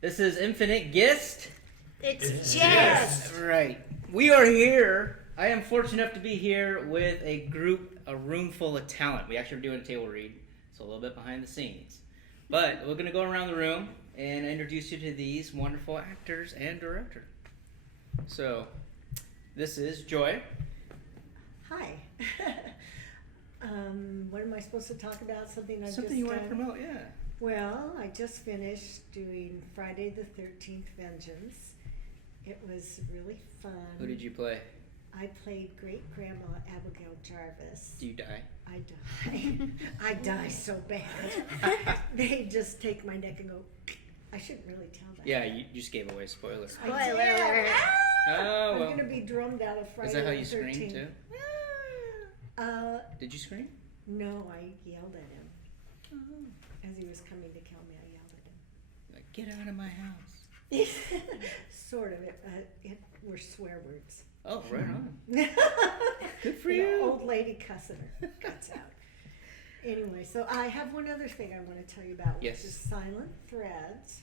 This is Infinite Gist. It's Jess. Right. We are here. I am fortunate enough to be here with a room full of talent. We actually are doing a table read, so a little bit behind the scenes. But we're going to go around the room and introduce you to these wonderful actors and director. So, this is Joy. Hi. What am I supposed to talk about? Something You want to promote, yeah. Well, I just finished doing Friday the 13th Vengeance. It was really fun. Who did you play? I played Great Grandma Abigail Jarvis. Do you die? I die. I die so bad. They just take my neck and go. I shouldn't really tell that. Yeah, you just gave away spoilers. Spoiler! Oh, well. I'm gonna be drummed out of Friday Is that how you the 13th. screamed too? Did you scream? No, I yelled at him. As he was coming to kill me, I yelled at him. Like, get out of my house. Sort of. It were swear words. Oh, right on. Good for The you. old lady cussing her guts out. Anyway, so I have one other thing I want to tell you about, Yes. which is Silent Threads.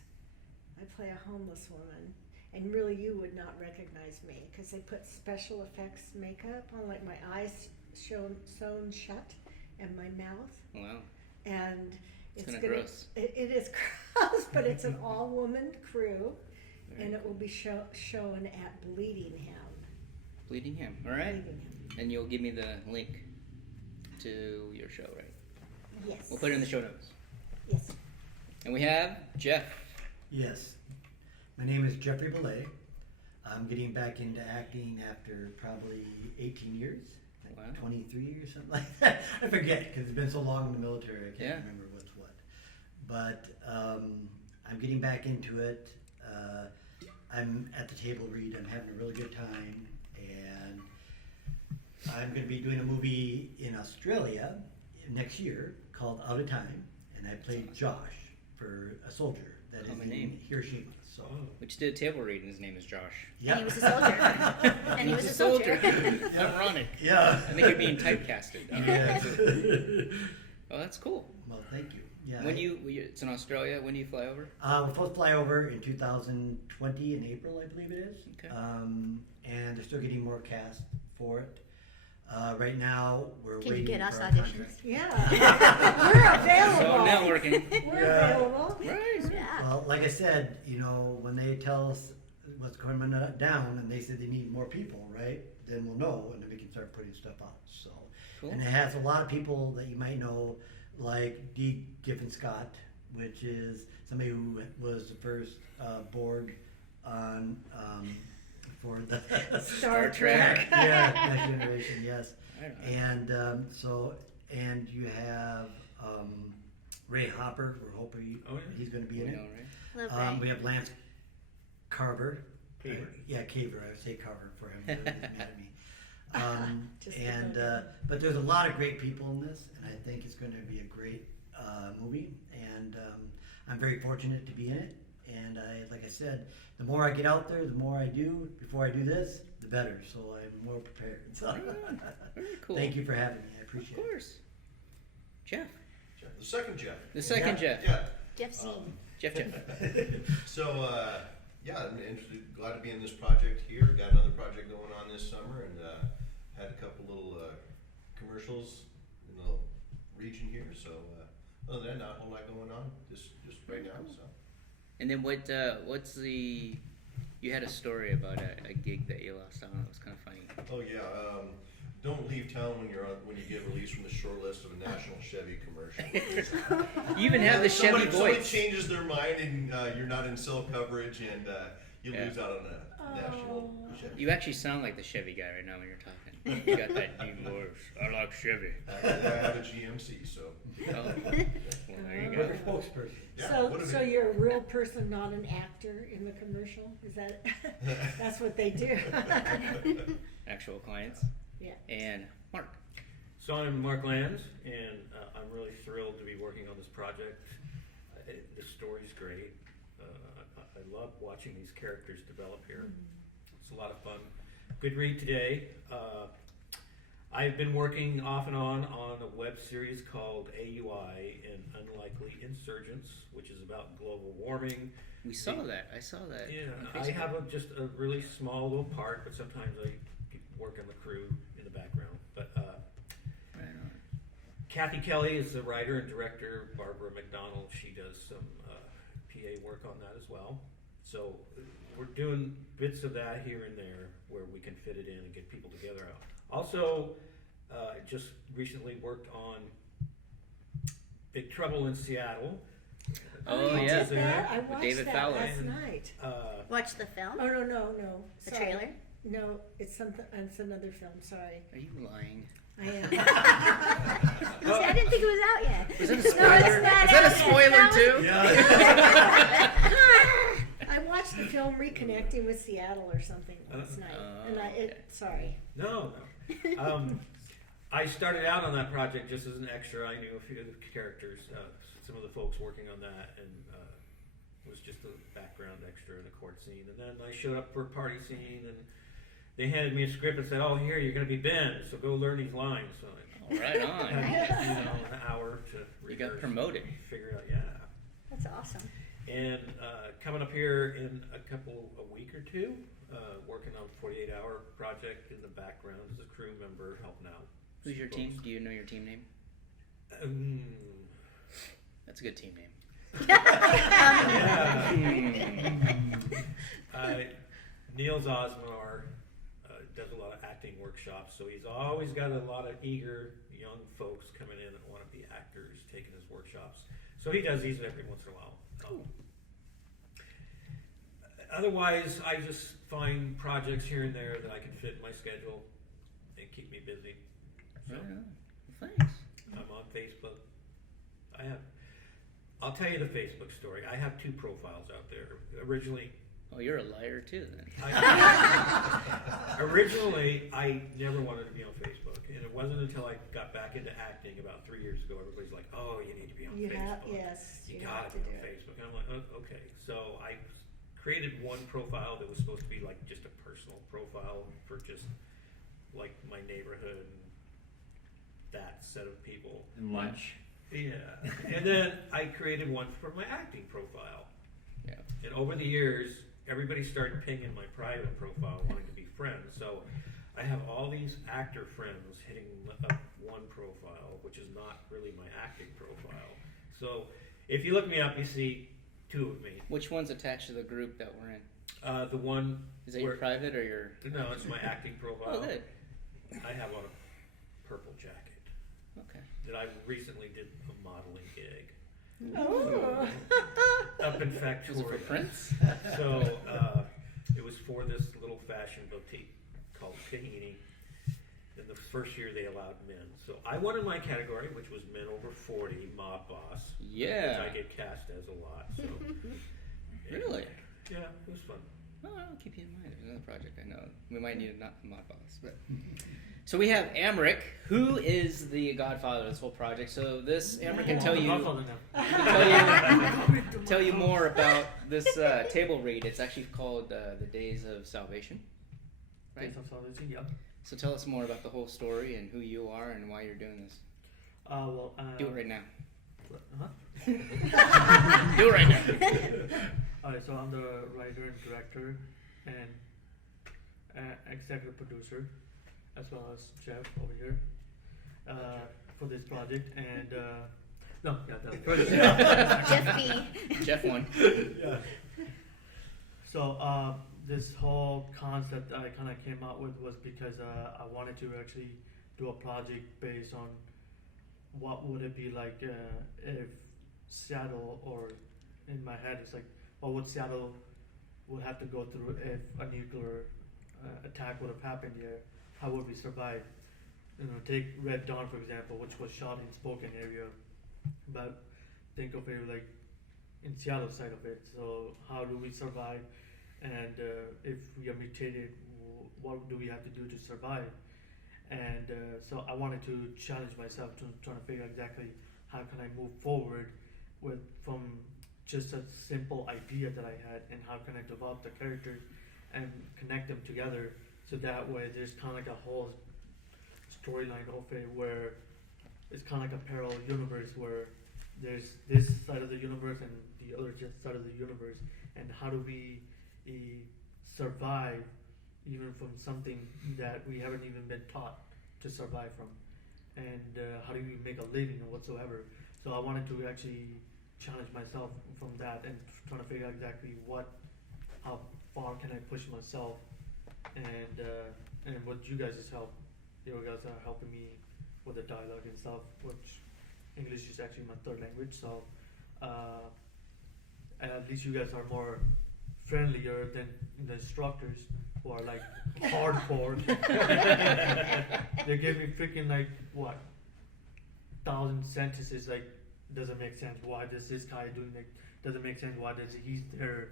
I play a homeless woman, and really you would not recognize me because they put special effects makeup on, like my eyes sewn shut and my mouth. Wow. And It's it's kinda gonna, gross. It is gross, but it's an all-woman crew, Very and it will be shown at Bleedingham. Bleedingham. All right. Bleedingham. And you'll give me the link to your show, right? Yes. We'll put it in the show notes. Yes. And we have Jeff. Yes. My name is Jeffrey Bele. I'm getting back into acting after probably 18 years. Wow. 23 or something like that. I forget because it's been so long in the military. I can't remember what's what. But I'm getting back into it. I'm at the table read. I'm having a really good time. And I'm going to be doing a movie in Australia next year called Out of Time. And I played Josh for a soldier that is in Hiroshima. So. We just did a table read and his name is Josh. Yep. And he was a soldier. And he was a soldier. Ironic. Yeah. I think you're being typecasted. Yeah. Oh, that's cool. Well, thank you. Yeah. It's in Australia. When do you fly over? We're supposed to fly over in 2020 in April, I believe it is. Okay. And they're still getting more cast for it. Right now, we're Can waiting you get us for our auditions? contract. Yeah. We're available. So networking. We're Yeah. available. Right. Yeah. Well, like I said, when they tell us what's coming down and they said they need more people, right? Then we'll know and then we can start putting stuff out. So, Cool. And it has a lot of people that you might know, like D. Giffen Scott, which is somebody who was the first Borg on for the Star Trek. Yeah, Next Generation, yes. I don't know. And you have Ray Hopper. We're hoping he's going to be in We it. know, right? Love Ray. We have Lance Carver. Caver. Caver. I would say Carver for him. He's mad at me. Just But there's a lot of great people in this, and I think it's going to be a great movie. And I'm very fortunate to be in it. And like I said, the more I get out there, the more I do before I do this, the better. So I'm more prepared. So Very cool. thank you for having me. I appreciate Of it. course. Jeff. The second Jeff. The second Jeff. Yeah. Jeff Zine. Jeff. So, I'm interested, glad to be in this project here. Got another project going on this summer and had a couple little commercials in the region here. So, other than that, not a whole lot going on just right now. So. And then what's the? You had a story about a gig that you lost on. It was kind of funny. Oh yeah. Don't leave town when you get released from the short list of a national Chevy commercial. You even have the Chevy Somebody voice. changes their mind and you're not in cell coverage and you lose out on a national Chevy. You actually sound like the Chevy guy right now when you're talking. You got that deep voice. I like Chevy. I have a GMC, so. Oh. Well, there you You're go. a spokesperson. Yeah, what So a- you're a real person, not an actor in the commercial? Is that? That's what they do. Actual clients. Yeah. And Mark. So I'm Mark Lanz, and I'm really thrilled to be working on this project. The story's great. I love watching these characters develop here. It's a lot of fun. Good read today. I've been working off and on a web series called AUI and Unlikely Insurgents, which is about global warming. We saw that. I saw that. Yeah, on I Facebook. have just a really small little part, but sometimes I work on the crew in the background. But Right on. Kathy Kelly is the writer and director. Barbara McDonald, she does some PA work on that as well. So we're doing bits of that here and there where we can fit it in and get people together out. Also, just recently worked on Big Trouble in Seattle. Oh, you yeah. did that? I With watched David that Fowler. last night. Watch the film? Oh no. The Sorry. trailer? No, it's something. It's another film. Sorry, Are you lying? I am. See, I didn't think it was out yet. Is that a No, spoiler? it's Is not that a out yet. spoiler That too? Yeah. I watched the film Reconnecting with Seattle or something last night, and okay. sorry. No. I started out on that project just as an extra. I knew a few of the characters, some of the folks working on that, and was just a background extra in a court scene. And then I showed up for a party scene, and they handed me a script and said, "Oh, here, you're going to be Ben, so go learn these lines." So I Oh, right on. had an hour to You got rehearse, promoted. figure it out. Yeah. That's awesome. And coming up here in a week or two, working on a 48-hour project in the background as a crew member helping out. Who's your team? Do you know your team name? That's a good team name. Niels Osmar does a lot of acting workshops, so he's always got a lot of eager young folks coming in that want to be actors, taking his workshops. So he does these every once in a while. Otherwise, I just find projects here and there that I can fit in my schedule and keep me busy. So Right on. Well, thanks. I'm on Facebook. I'll tell you the Facebook story. I have 2 profiles out there. Originally, Oh, you're a liar too, then. Originally, I never wanted to be on Facebook, and it wasn't until I got back into acting about 3 years ago. Everybody's like, "Oh, you need to be on You Facebook. have, yes. you have gotta to be do on it. Facebook." And I'm like, "Oh, okay." So I created one profile that was supposed to be like just a personal profile for just like my neighborhood and that set of people. And lunch. Yeah, and then I created one for my acting profile. Yeah. And over the years, everybody started pinging my private profile, wanting to be friends. So I have all these actor friends hitting up one profile, which is not really my acting profile. So if you look me up, you see 2 of me. Which one's attached to the group that we're in? The one. Is that your where- private or your? No, it's my acting profile. Oh, good. I have on a purple jacket Okay. that I recently did a modeling gig Oh. up in Was it for Factoria. Prince? So it was for this little fashion boutique called Kahini. In the first year, they allowed men. So I won in my category, which was men over 40, mob boss. Yeah. Which I get cast as a lot. So Really? yeah, it was fun. Oh, I'll keep you in mind. There's another project I know. We might need a mod boss, but. So we have Amrik, who is the godfather of this whole project. So this Amrik can tell you tell you more about this table read. It's actually called the Days of Salvation, right? Yeah. So tell us more about the whole story and who you are and why you're doing this. Do it right now. Huh? Do it right now. Alright, so I'm the writer and director and executive producer, as well as Jeff over here, for this project. And Jeff B. Jeff won. Yeah. So this whole concept I kind of came out with was because I wanted to actually do a project based on what would it be like if Seattle, or in my head it's like, what would Seattle would have to go through if a nuclear attack would have happened here? How would we survive? Take Red Dawn for example, which was shot in Spokane area, but think of it like in Seattle side of it. So how do we survive? And if we are mutated, what do we have to do to survive? And so I wanted to challenge myself to try to figure out exactly how can I move forward from just a simple idea that I had, and how can I develop the characters and connect them together, so that way there's kind of like a whole storyline of it where it's kind of like a parallel universe where there's this side of the universe and the other side of the universe, and how do we survive even from something that we haven't even been taught to survive from, and how do we make a living or whatsoever. So I wanted to actually challenge myself from that and trying to figure out exactly how far can I push myself, and with you guys' help, you guys are helping me with the dialogue and stuff, which English is actually my third language, so at least you guys are more friendlier than the instructors who are like hardcore. They give me freaking like what 1,000 sentences, like doesn't make sense. Why does this guy doing like doesn't make sense? Why does he's there?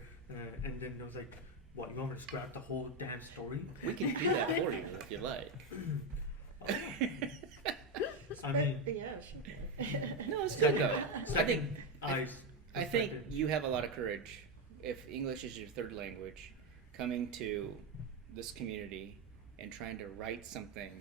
And then it was like, what, you want me to scrap the whole damn story? We can do that for you if you like. I mean, yeah, she did. No, it's good though. I think perspective. you have a lot of courage. If English is your third language, coming to this community and trying to write something,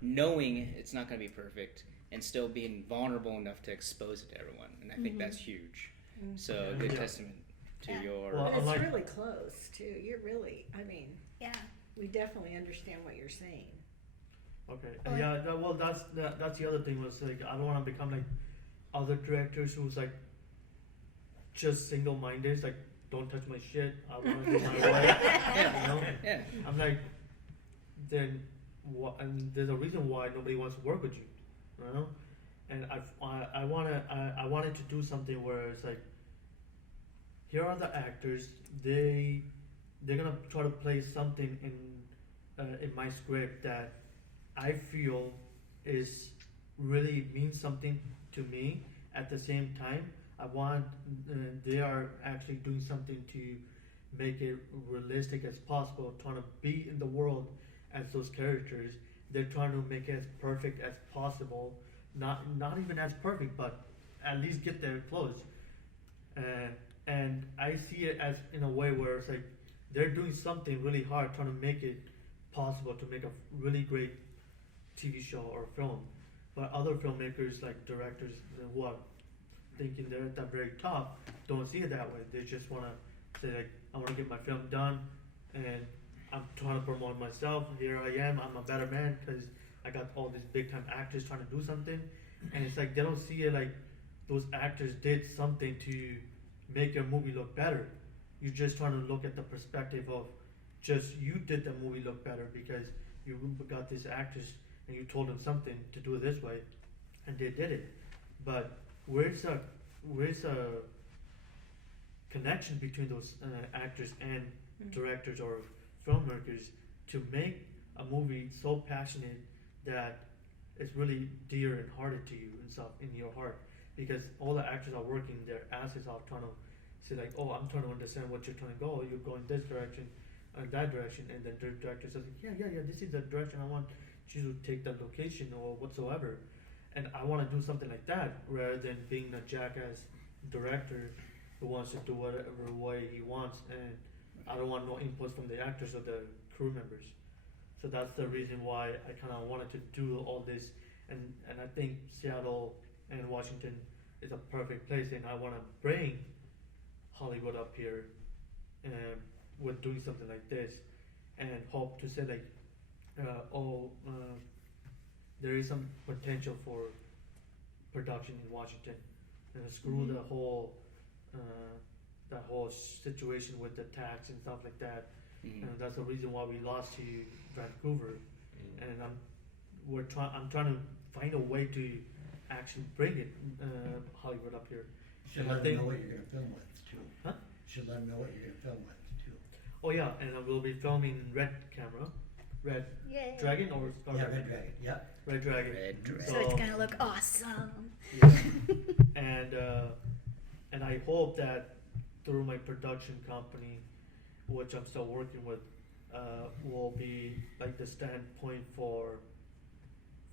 knowing it's not going to be perfect, and still being vulnerable enough to expose it to everyone, and I think that's huge. So a good testament to your. Well, But it's like- really close too. You're really, I mean, Yeah. we definitely understand what you're saying. Okay. Well- Yeah. Well, that's the other thing was like I don't want to become like other directors who's like just single-minded, like don't touch my shit. I want to do my way. You know? Yeah. I'm like, then what? And there's a reason why nobody wants to work with you, you know. And I wanted to do something where it's like, here are the actors. They're gonna try to play something in my script that I feel is really means something to me. At the same time, I want they are actually doing something to make it realistic as possible, trying to be in the world as those characters. They're trying to make it as perfect as possible. Not even as perfect, but at least get there close. And I see it as in a way where it's like they're doing something really hard, trying to make it possible to make a really great TV show or film. But other filmmakers, like directors who are thinking they're at the very top, don't see it that way. They just want to say like, I want to get my film done, and I'm trying to promote myself. Here I am. I'm a better man because I got all these big time actors trying to do something, and it's like they don't see it like those actors did something to make your movie look better. You're just trying to look at the perspective of just you did the movie look better because you got these actors and you told them something to do it this way, and they did it. But where's a connection between those actors and directors or filmmakers to make a movie so passionate that it's really dear and hearted to you and stuff in your heart? Because all the actors are working their asses off trying to say like, oh, I'm trying to understand what you're trying to go. You're going this direction, that direction, and then the director says, yeah, this is the direction I want you to take that location or whatsoever. And I want to do something like that rather than being a jackass director who wants to do whatever way he wants, and I don't want no inputs from the actors or the crew members. So that's the reason why I kind of wanted to do all this, and I think Seattle and Washington is a perfect place, and I want to bring Hollywood up here, with doing something like this, and hope to say like, there is some potential for production in Washington, and screw the whole that whole situation with the tax and stuff like that. And that's the reason why we lost to Vancouver. And I'm trying to find a way to actually bring it Hollywood up here. Should And I let them think- know what you're gonna film with too. Huh? Should let them know what you're gonna film with too. Oh yeah, and I will be filming Red Yay. Dragon or Star Yeah, Dragon? Red Dragon, yeah. Red Dragon. Red Dragon. So it's gonna look awesome. And I hope that through my production company, which I'm still working with, will be like the standpoint for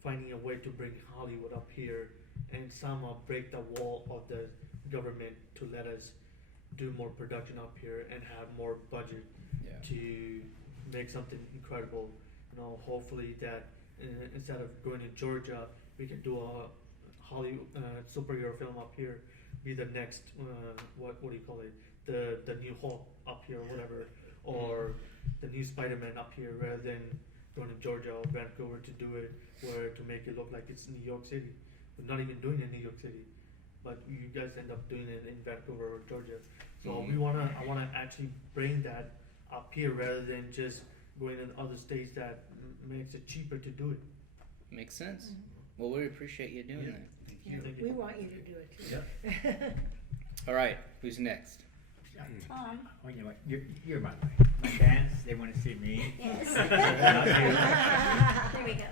finding a way to bring Hollywood up here and somehow break the wall of the government to let us do more production up here and have more budget Yeah. to make something incredible. Hopefully that instead of going to Georgia, we can do a Hollywood superhero film up here. Be the next what do you call it? The new Hulk up here, or whatever, or the new Spider-Man up here, rather than going to Georgia or Vancouver to do it, where to make it look like it's New York City. We're not even doing it in New York City, but you guys end up doing it in Vancouver or Georgia. So I wanna actually bring that up here rather than just going in other states that makes it cheaper to do it. Makes sense. Well, we appreciate you doing that. Yeah, we want you to do it too. All right, who's next? Tom. Oh, you know what? You're my fans. They want to see me. Yes. There we go.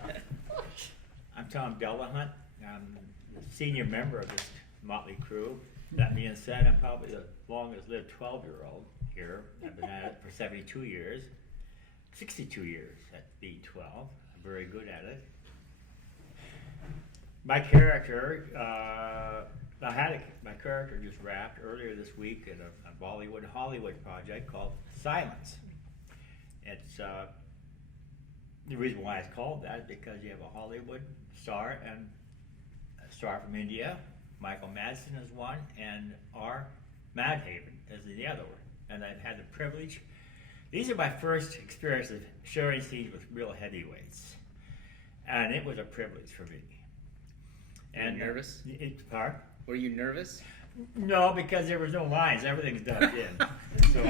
I'm Thom Delahunt. I'm the senior member of this motley crew. That being said, I'm probably the longest lived 12-year-old here. I've been at it for 72 years. 62 years at being 12. I'm very good at it. My character, my character just wrapped earlier this week at a Hollywood project called Silence. It's the reason why it's called that is because you have a Hollywood star and a star from India. Michael Madsen is one, and R. Madhaven is the other one. And I've had the privilege. These are my first experience of sharing scenes with real heavyweights, and it was a privilege for me. And nervous? Were you nervous? No, because there was no lines. Everything's dubbed in. So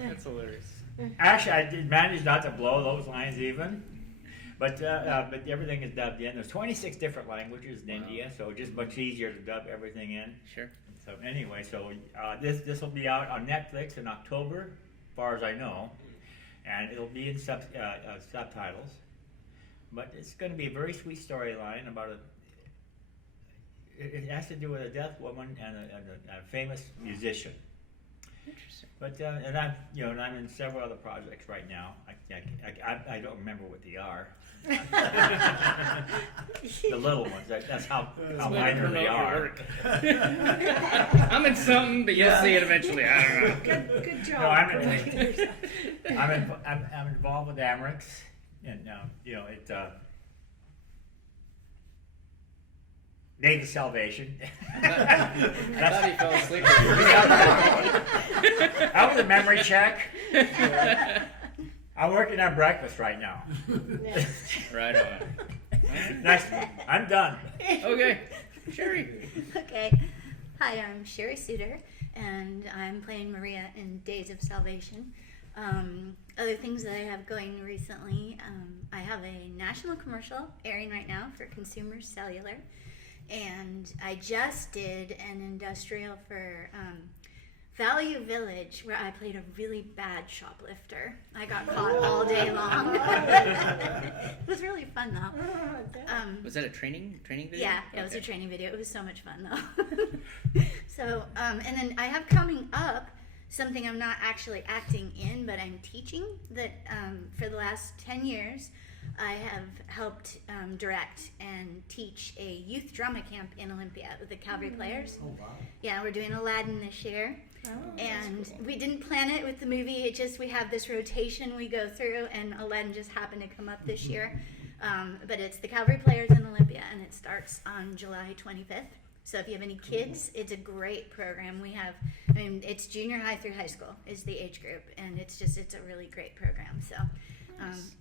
That's hilarious. Actually, I did manage not to blow those lines even, but everything is dubbed in. There's 26 different languages in India, so it's just much easier to dub everything in. Sure. So anyway, this will be out on Netflix in October, as far as I know, and it'll be in subtitles. But it's going to be a very sweet storyline about it has to do with a deaf woman and a famous musician. Interesting. But and I'm in several other projects right now. I don't remember what they are. The little ones. That's how minor they are. I'm in something, but you'll see it eventually. I don't know. Good job. No, I'm promoting yourself. involved with Amrik S, and it's Name of Salvation. I thought he fell asleep. That was a memory check. I'm working on breakfast right now. Right on. Next, I'm done. Okay, Sherie. Okay. Hi, I'm Sherie Suter, and I'm playing Maria in Days of Salvation. Other things that I have going recently, I have a national commercial airing right now for Consumer Cellular, and I just did an industrial for Value Village where I played a really bad shoplifter. I got caught all day long. It was really fun though. Was that a training video? Yeah, it was a training video. It was so much fun though. So, and then I have coming up something I'm not actually acting in, but I'm teaching that for the last 10 years. I have helped direct and teach a youth drama camp in Olympia with the Calvary Players. Oh, wow. Yeah, we're doing Aladdin this year. Oh, And we didn't plan it with the movie. It just, we have this rotation we go through, and Aladdin just happened to come up this year. But it's the Calvary Players in Olympia, and it starts on July 25th. So if you have any kids, it's a great program. We have, it's junior high through high school is the age group, and it's a really great program. So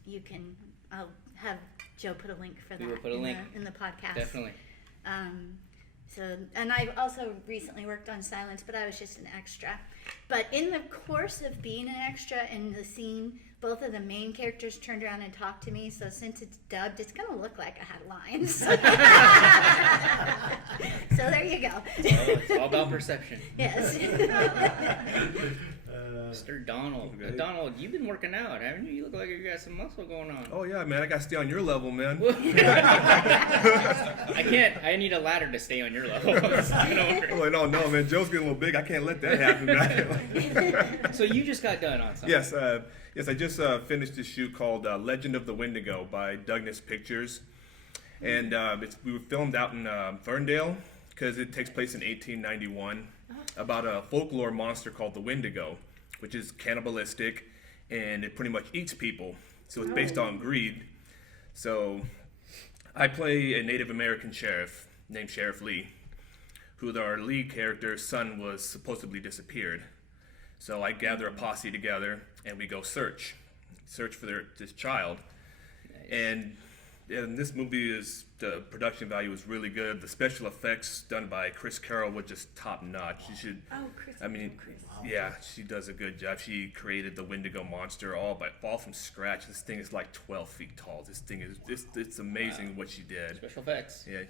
you can, I'll have Joe put a link for that We will put a link. in the podcast. Definitely. So, and I've also recently worked on Silence, but I was just an extra. But in the course of being an extra in the scene, both of the main characters turned around and talked to me. So since it's dubbed, it's going to look like I had lines. So there you go. It's all about perception. Yes. Mr. Donald. Donald, you've been working out, haven't you? You look like you got some muscle going on. Oh yeah, man, I gotta stay on your level, man. I can't. I need a ladder to stay on your level. It's not gonna work. Oh no, man, Joe's getting a little big. I can't let that happen, man. So you just got done on something. Yes, I just finished this shoot called Legend of the Wendigo by Douglas Pictures, and we were filmed out in Ferndale because it takes place in 1891 about a folklore monster called the Wendigo, which is cannibalistic, and it pretty much eats people. So it's based on greed. So I play a Native American sheriff named Sheriff Lee, who our lead character's son was supposedly disappeared. So I gather a posse together and we go search for this child. And this movie the production value is really good. The special effects done by Chris Carroll were just top notch. You should. Oh, Chris. I mean, yeah, she does a good job. She created the Wendigo monster all from scratch. This thing is like 12 feet tall. This thing is it's amazing what she did. Special effects. Yeah.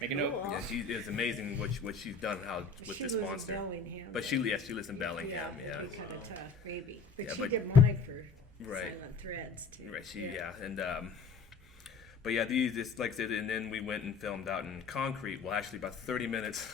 Make a note. Yeah, she is amazing what she's done with She this lives in monster. Bellingham, But she lives in Bellingham. Yeah. it'd be kind of tough, maybe. But Yeah, she but- did mine for Right. Silent Threads too. Right. And but yeah, it's like I said, and then we went and filmed out in Concrete. Well, actually, about 30 minutes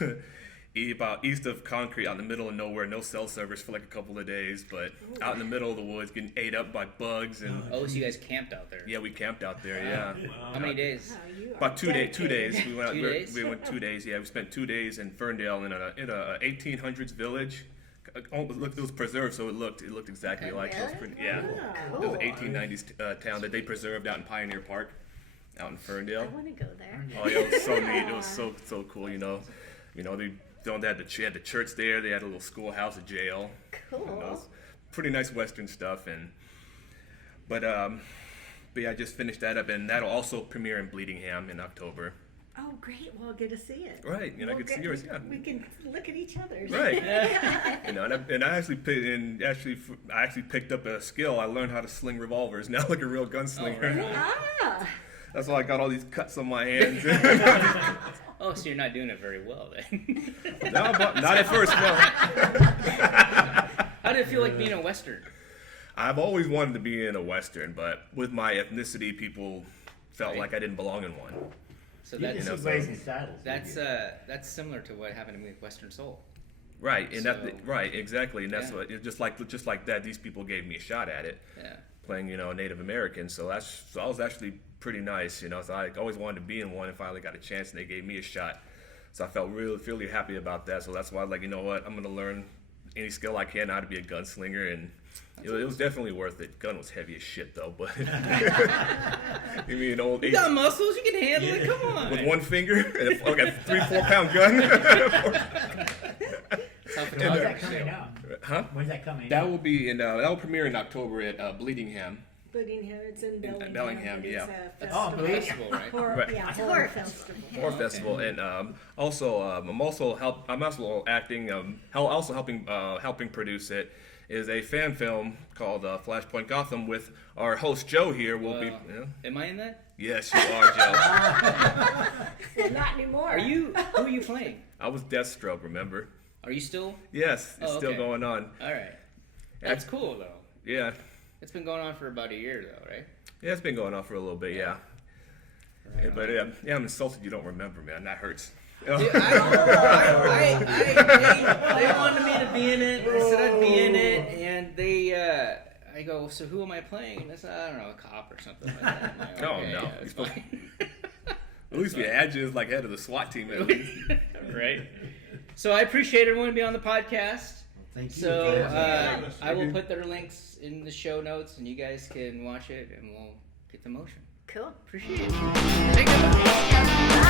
about east of Concrete, out in the middle of nowhere, no cell service for like a couple of days, but out in the middle of the woods, getting ate up by bugs and. Oh, so you guys camped out there? Yeah, we camped out there. Yeah. How many days? Wow, you are About 2 days. 2 dedicated. days. We went. 2 days? We went 2 days. Yeah, we spent 2 days in Ferndale in a 1800s village. It was preserved, so it looked exactly like it. Was pretty, yeah. Wow. It was an 1890s town that they preserved out in Pioneer Park, out in I Ferndale. want to go there. Oh yeah, it was so neat. It was so cool. They had the church there. They had a little schoolhouse, a jail. Cool. It was pretty nice Western stuff. But yeah, I just finished that up, and that'll also premiere in Bleedingham in October. Oh, great. Well, I'll get to see it. Right, and I We'll could see get- yours. Yeah. We can look at each other's. Right. And I actually picked up a skill. I learned how to sling revolvers now, like a real gunslinger. Ah. That's why I got all these cuts on my hands. Oh, so you're not doing it very well then. No, but not at first. No. How did it feel like being a Western? I've always wanted to be in a Western, but with my ethnicity, people felt Right. like I didn't belong in one. So You that's can see Blazing Saddles. that's similar to what happened to me with Western Soul. Right, and So- right, exactly, and that's Yeah. what just like that. These people gave me a shot at it, Yeah. playing Native American. So I was actually pretty nice, So I always wanted to be in one, and finally got a chance, and they gave me a shot. So I felt really happy about that. So that's why I was like, you know what, I'm gonna learn any skill I can how to be a gunslinger, and it was definitely worth it. Gun was heavy as shit though, but you mean an old You got muscles, you can handle it. Come on. with one finger and a 3-4 pound gun. That's how When's that photographers coming feel. out? Huh? When's that coming That out? will be that will premiere in October at Bleedingham. Bleedingham, it's in Bellingham. Bellingham, It's yeah. a That's Oh, festival. festival, right? Horror, Right. yeah, It's a horror horror festival. Horror festival, and I'm also acting. Also helping produce it is a fan film called Flashpoint Gotham with our host Joe here. Will be. Wow. Yeah. Am I in that? Yes, you are, Joe. Well, not anymore. Who are you playing? I was Deathstroke. Remember? Are you still? Yes, it's Oh, still okay. going on. All right. That's cool though. Yeah, It's been going on for about a year though, right? yeah, it's been going on for a little bit. Yeah, Right but on. yeah, I'm insulted you don't remember, man. That hurts. Dude, they wanted me to be in it. They said I'd be in it, and I go, so who am I playing? And I said, I don't know, a cop or something like that. I'm like, Oh, okay, no. yeah, it's fine. At least we had you as like head of the SWAT team. At least. Right. So I appreciate everyone being on the podcast. Thank you. So Yeah. I will put their links in the show notes, and you guys can watch it, and we'll get the motion. Cool. Appreciate it. Thank you. Bye.